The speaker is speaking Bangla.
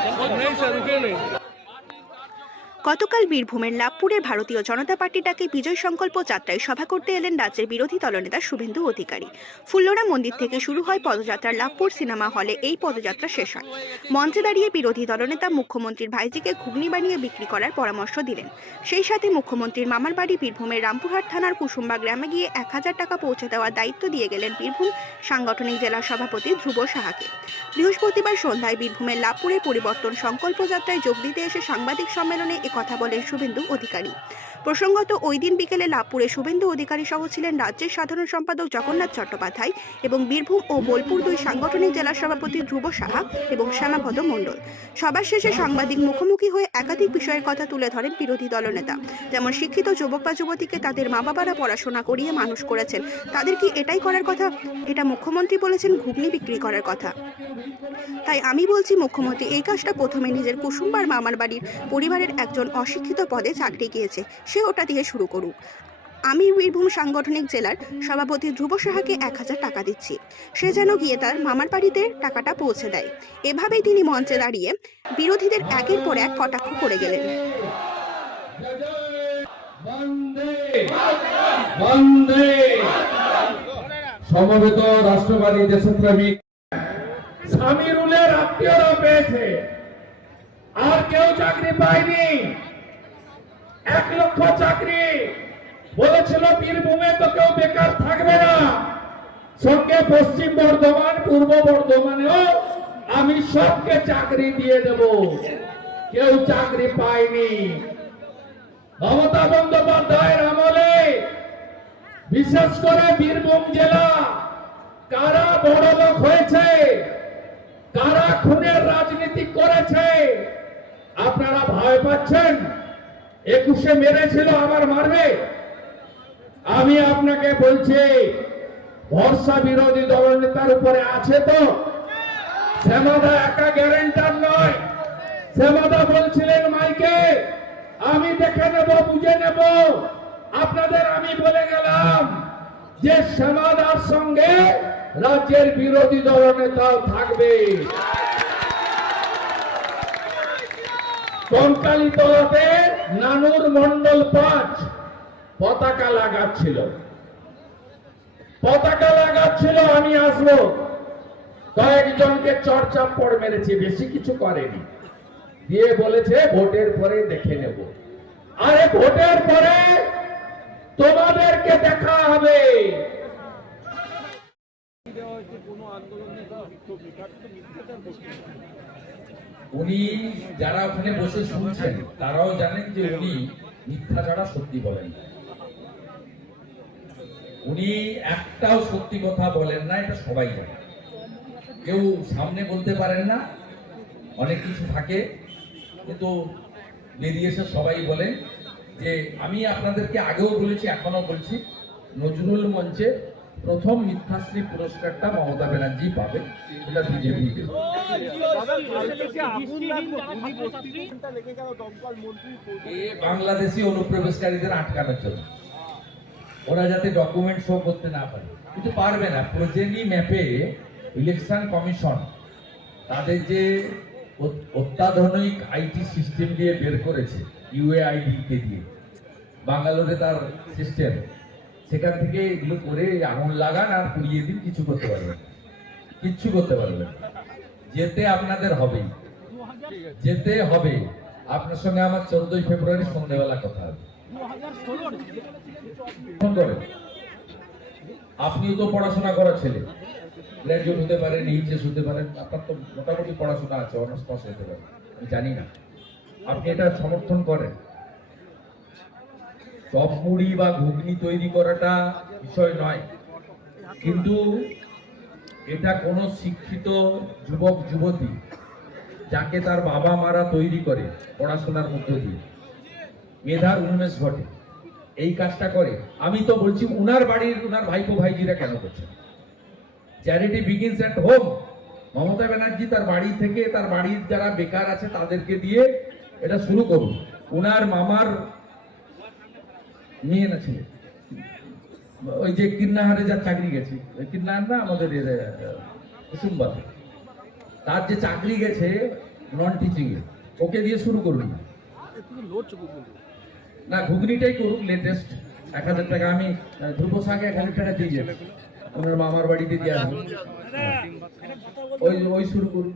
नहीं सर रुके नहीं গতকাল বীরভূমের লাভপুরের ভারতীয় জনতা পার্টির ডাকে বিজয় সংকল্প যাত্রায় সভা করতে এলেন রাজ্যের বিরোধী দলনেতা শুভেন্দু অধিকারী। ফুল্লরা মন্দির থেকে শুরু হয় পদযাত্রা লাভপুর সিনেমা হলে এই পদযাত্রা শেষ হয়। মঞ্চে দাঁড়িয়ে বিরোধী দলনেতা মুখ্যমন্ত্রীর ভাইজিকে ঘুগনি বানিয়ে বিক্রি করার পরামর্শ দিলেন। সেই সাথে মুখ্যমন্ত্রীর মামার বাড়ি বীরভূমের রামপুরহাট থানার কুসুম্বা গ্রামে গিয়ে এক হাজার টাকা পৌঁছে দেওয়ার দায়িত্ব দিয়ে গেলেন বীরভূম সাংগঠনিক জেলা সভাপতি ধ্রুব সাহাকে। বৃহস্পতিবার সন্ধ্যায় বীরভূমের লাভপুরের পরিবর্তন সংকল্প যাত্রায় যোগ দিতে এসে সাংবাদিক সম্মেলনে কথা বলেন শুভেন্দু অধিকারী। প্রসঙ্গত, ওই দিন বিকেলে লাভপুরে শুভেন্দু অধিকারী সহ ছিলেন রাজ্যের সাধারণ সম্পাদক জগন্নাথ চট্টোপাধ্যায় এবং বীরভূম ও বোলপুর দুই সাংগঠনিক জেলা সভাপতি ধ্রুব সাহা এবং শ্যামাপদ মণ্ডল। সবার শেষে সাংবাদিক মুখোমুখি হয়ে একাধিক বিষয়ের কথা তুলে ধরেন বিরোধী দলনেতা। যেমন, শিক্ষিত যুবক বা যুবতীকে তাদের মা বাবারা পড়াশোনা করিয়ে মানুষ করেছেন। তাদের কি এটাই করার কথা? এটা মুখ্যমন্ত্রী বলেছেন, ঘুগনি বিক্রি করার কথা। তাই আমি বলছি, মুখ্যমন্ত্রী, এই কাজটা প্রথমে নিজের কুসুম্বার মামার বাড়ির পরিবারের একজন অশিক্ষিত পদে চাকরি গিয়েছে। সে ওটা দিয়ে শুরু করুক। আমি বীরভূম সাংগঠনিক জেলার সভাপতি ধ্রুব সাহাকে এক হাজার টাকা দিচ্ছি। সে যেন গিয়ে তার মামার বাড়িতে টাকাটা পৌঁছে দেয়। এভাবেই তিনি মঞ্চে দাঁড়িয়ে বিরোধীদের একের পর এক কটাক্ষ করে গেলেন। সমবেত রাষ্ট্রবাদী দেশপ্রেমিক আত্মীয়রা পেয়েছে। আর কেউ চাকরি পায়নি। এক লক্ষ চাকরি। বলেছিল, বীরভূমে তো কেউ বেকার থাকবে না। সঙ্গে পশ্চিম বর্ধমান, পূর্ব বর্ধমানেও আমি সবকে চাকরি দিয়ে দেব। কেউ চাকরি পায়নি। মমতা বন্দ্যোপাধ্যায়ের আমলে, বিশেষ করে বীরভূম জেলা, কারা বড় লোক হয়েছে, কারা খুনের রাজনীতি করেছে, আপনারা ভয় পাচ্ছেন? একুশে মেরেছিল আবার মারবে। আমি আপনাকে বলছি, ভরসা বিরোধী দলনেতার উপরে আছে তো? শ্যামাদা একা গ্যারেন্টার নয়। শ্যামাদা বলছিলেন, মাইকে, আমি দেখে নেব, বুঝে নেব। আপনাদের আমি বলে গেলাম যে শ্যামাদার সঙ্গে রাজ্যের বিরোধী দল দলনেতাও থাকবে। কঙ্কালী তলাতে নানুর মন্ডল পাঁচ। পতাকা লাগাচ্ছিল। পতাকা লাগাচ্ছিল, আমি আসব। কয়েকজনকে চর্চা পড় মেরেছে, বেশি কিছু করেনি। দিয়ে বলেছে, ভোটের পরে দেখে নেব। আরে, ভোটের পরে তোমাদেরকে দেখা হবে। উনি যারা ওখানে বসে শুনছেন, তারাও জানেন যে উনি মিথ্যা ছাড়া সত্যি বলেন না। উনি একটাও সত্যি কথা বলেন না, এটা সবাই জানে কেউ সামনে বলতে পারেন না, অনেক কিছু থাকে, কিন্তু বেরিয়ে এসে সবাই বলেন যে, আমি আপনাদেরকে আগেও বলেছি এখনও বলছি, নজরুল মঞ্চে প্রথম মিথ্যাশ্রী পুরস্কারটা মমতা ব্যানার্জি পাবে এটা বিজেপি বাংলাদেশি অনুপ্রবেশকারীদের আটকানোর জন্য। ওরা যাতে ডকুমেন্ট শো করতে না পারে। কিন্তু পারবে না। প্রজেনি ম্যাপে ইলেকশন কমিশন তাদের যে অত্যাধুনিক আইটি সিস্টেম দিয়ে বের করেছে ইউএআইডি কে দিয়ে। বাঙ্গালোরে তার সিস্টেম সেখান থেকে এগুলো করে আগুন লাগান আর পুড়িয়ে দিন, কিছু করতে পারবেন। কিচ্ছু করতে পারবেন। যেতে আপনাদের হবেই। যেতে হবে। আপনার সঙ্গে আমার চোদ্দই ফেব্রুয়ারি সন্ধ্যেবেলা কথা হবে আপনিও তো পড়াশোনা করা ছেলে। গ্র্যাজুয়েট হতে পারেন, এইচএস হতে পারেন, আপনার তো মোটামুটি পড়াশোনা আছে, অনার্স পাস হতে পারে। আমি জানি না। আপনি এটা সমর্থন করেন। চপ মুড়ি বা ঘুগনি তৈরি করাটা বিষয় নয়। কিন্তু এটা কোনো শিক্ষিত যুবক, যুবতী, যাকে তার বাবা মারা তৈরি করে পড়াশোনার মধ্য দিয়ে, মেধার উন্মেষ ঘটে, এই কাজটা করে। আমি তো বলছি, উনার বাড়ির, উনার ভাইপো, ভাইজিরা কেন করছে? Charity begins at home Mamata Banerjee তার বাড়ি থেকে, তার বাড়ির যারা বেকার আছে, তাদেরকে দিয়ে এটা শুরু করুন। উনার মামার মেয়ে না ছিল? ওই যে কিন্নাহারে যার চাকরি গেছে কিন্নাহার না আমাদের এর, তার যে চাকরি গেছে নন টিচিং এ ওকে দিয়ে শুরু করুন। না ঘুগনিটাই করুক লেটেস্ট এক হাজার টাকা আমি ধ্রুব সাকে এক হাজার টাকা দিয়ে যাব ওনার মামার বাড়িতে দিয়ে আসব ওই ওই শুরু করুন।